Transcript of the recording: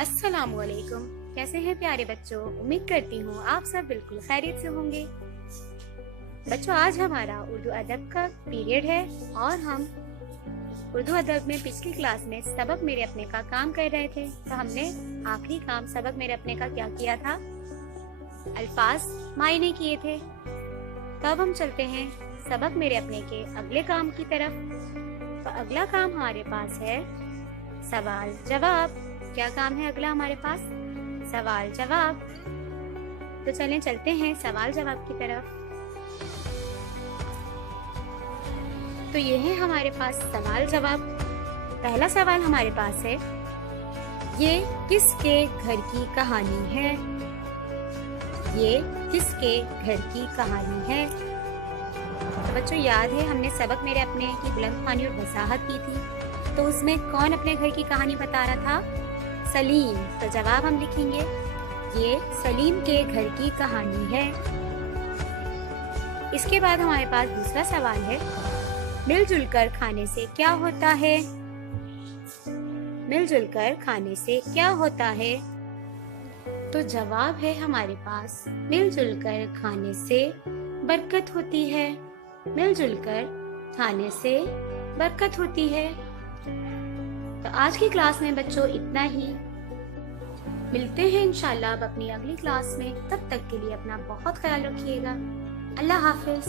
अस्सलामुअलैकुम। कैसे हैं प्यारे बच्चों? उम्मीद करती हूँ आप सब बिल्कुल खैरियत से होंगे। बच्चों, आज हमारा उर्दू अदब का पीरियड है और हम उर्दू अदब में पिछली क्लास में सबक मेरे अपने का काम कर रहे थे। तो हमने आखिरी काम सबक मेरे अपने का क्या किया था? अल्फाज मायने किए थे। तो अब हम चलते हैं सबक मेरे अपने के अगले काम की तरफ। तो अगला काम हमारे पास है सवाल जवाब। क्या काम है अगला हमारे पास? सवाल जवाब। तो चलें चलते हैं सवाल जवाब की तरफ। तो ये है हमारे पास सवाल जवाब। पहला सवाल हमारे पास है, ये किसके घर की कहानी है? ये किसके घर की कहानी है? तो बच्चों, याद है हमने सबक मेरे अपने की बुलंद ख्वानी और वसाहत की थी। तो उसमें कौन अपने घर की कहानी बता रहा था? सलीम। तो जवाब हम लिखेंगे, ये सलीम के घर की कहानी है। इसके बाद हमारे पास दूसरा सवाल है, मिलजुल कर खाने से क्या होता है? मिलजुल कर खाने से क्या होता है? तो जवाब है हमारे पास, मिलजुल कर खाने से बरकत होती है। मिलजुल कर खाने से बरकत होती है। तो आज की क्लास में बच्चों इतना ही। मिलते हैं इंशाल्लाह अब अपनी अगली क्लास में। तब तक के लिए अपना बहुत ख्याल रखिएगा। अल्लाह हाफिज।